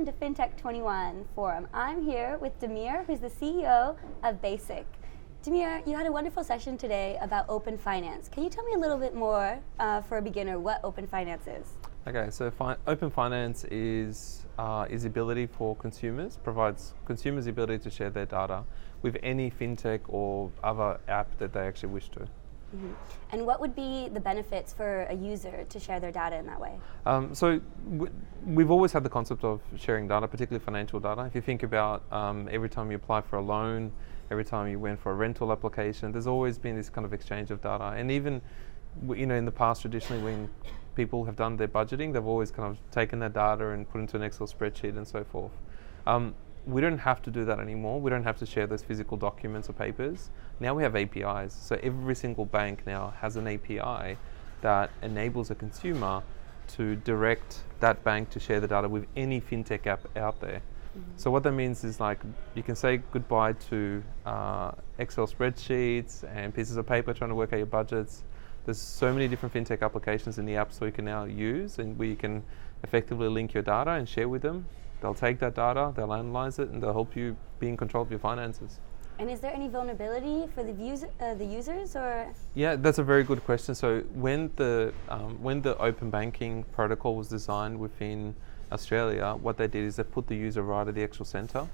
welcome to FinTech 21 Forum. I'm here with Damir, who's the CEO of Basiq. Damir, you had a wonderful session today about open finance. Can you tell me a little bit more, for a beginner, what open finance is? Okay, so open finance is the ability for consumers, provides consumers the ability to share their data with any fintech or other app that they actually wish to. Mm-hmm. And what would be the benefits for a user to share their data in that way? We've always had the concept of sharing data, particularly financial data. If you think about every time you apply for a loan, every time you went for a rental application, there's always been this kind of exchange of data. And even in the past, traditionally, when people have done their budgeting, they've always kind of taken that data and put into an Excel spreadsheet and so forth. We don't have to do that anymore. We don't have to share those physical documents or papers. Now we have APIs. So every single bank now has an API that enables a consumer to direct that bank to share the data with any fintech app out there. Mm-hmm. So what that means is, like, you can say goodbye to Excel spreadsheets and pieces of paper trying to work out your budgets. There's so many different fintech applications in the App Store you can now use, and where you can effectively link your data and share with them. They'll take that data, they'll analyze it, and they'll help you be in control of your finances. And is there any vulnerability for the users, or? Yeah, that's a very good question. So when the open banking protocol was designed within Australia, what they did is they put the user right at the actual center,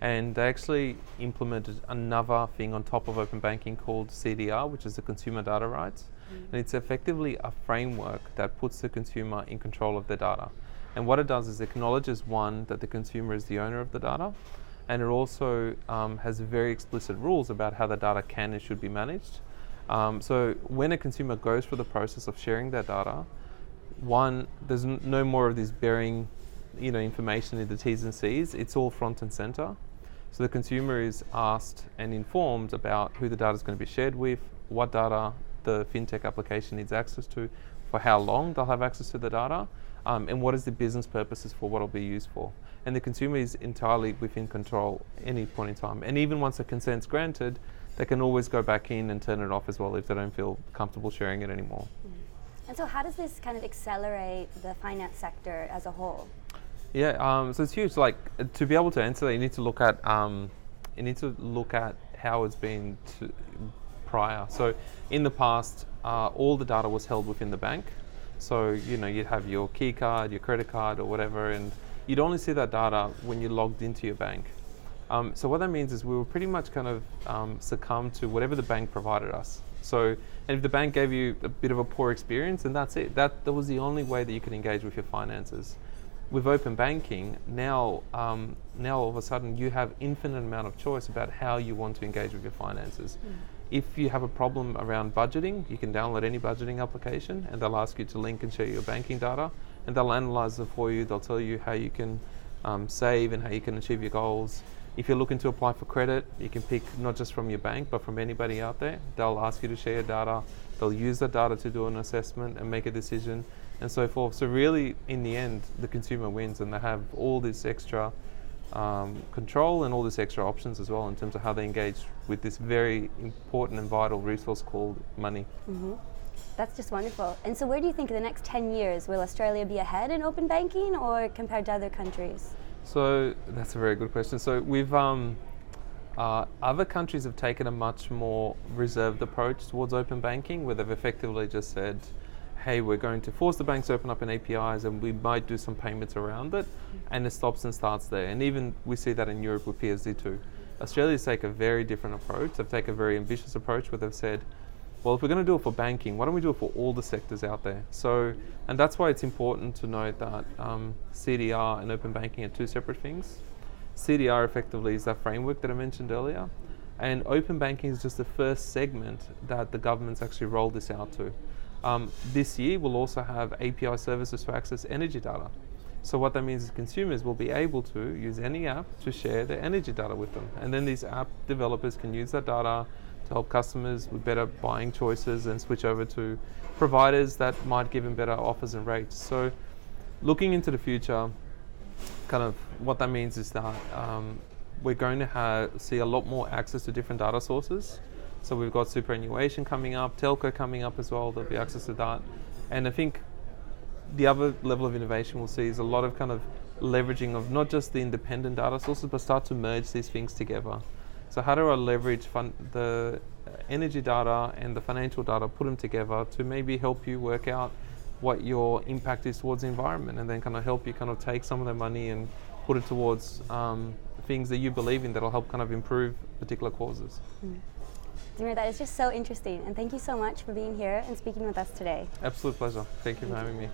and they actually implemented another thing on top of open banking called CDR, which is the Consumer Data Rights. Mm-hmm. And it's effectively a framework that puts the consumer in control of their data. And what it does is it acknowledges, one, that the consumer is the owner of the data, and it also has very explicit rules about how the data can and should be managed. So when a consumer goes through the process of sharing their data, one, there's no more of this bearing, information in the T's and C's. It's all front and center. So the consumer is asked and informed about who the data is going to be shared with, what data the fintech application needs access to, for how long they'll have access to the data, and what is the business purposes for what it'll be used for. And the consumer is entirely within control any point in time. And even once the consent's granted, they can always go back in and turn it off as well if they don't feel comfortable sharing it anymore. Mm-hmm. And so how does this kind of accelerate the finance sector as a whole? Yeah, so it's huge. Like, to be able to answer that, you need to look at how it's been prior. So in the past, all the data was held within the bank. So, you'd have your key card, your credit card or whatever, and you'd only see that data when you logged into your bank. So what that means is we were pretty much kind of succumb to whatever the bank provided us. So, and if the bank gave you a bit of a poor experience, then that's it. That was the only way that you could engage with your finances. With open banking, now all of a sudden you have infinite amount of choice about how you want to engage with your finances. Mm. If you have a problem around budgeting, you can download any budgeting application and they'll ask you to link and share your banking data, and they'll analyze it for you. They'll tell you how you can save and how you can achieve your goals. If you're looking to apply for credit, you can pick not just from your bank, but from anybody out there. They'll ask you to share your data. They'll use that data to do an assessment and make a decision, and so forth. So really, in the end, the consumer wins, and they have all this extra control and all these extra options as well in terms of how they engage with this very important and vital resource called money. Mm-hmm. That's just wonderful. And so where do you think in the next 10 years, will Australia be ahead in open banking or compared to other countries? So that's a very good question. So we've other countries have taken a much more reserved approach towards open banking, where they've effectively just said, hey, we're going to force the banks to open up an APIs and we might do some payments around it, and it stops and starts there. And even we see that in Europe with PSD2. Australia's take a very different approach. They've taken a very ambitious approach where they've said, well, if we're going to do it for banking, why don't we do it for all the sectors out there? So, and that's why it's important to note that CDR and open banking are two separate things. CDR effectively is that framework that I mentioned earlier, and open banking is just the first segment that the government's actually rolled this out to. This year, we'll also have API services to access energy data. So what that means is consumers will be able to use any app to share their energy data with them. And then these app developers can use that data to help customers with better buying choices and switch over to providers that might give them better offers and rates. So looking into the future, kind of what that means is that we're going to see a lot more access to different data sources. So we've got superannuation coming up, telco coming up as well. There'll be access to that. And I think the other level of innovation we'll see is a lot of kind of leveraging of not just the independent data sources, but start to merge these things together. So how do I leverage the energy data and the financial data, put them together to maybe help you work out what your impact is towards the environment, and then kind of help you kind of take some of the money and put it towards things that you believe in that'll help kind of improve particular causes. Damir, that is just so interesting, and thank you so much for being here and speaking with us today. Absolute pleasure. Thank you for having me.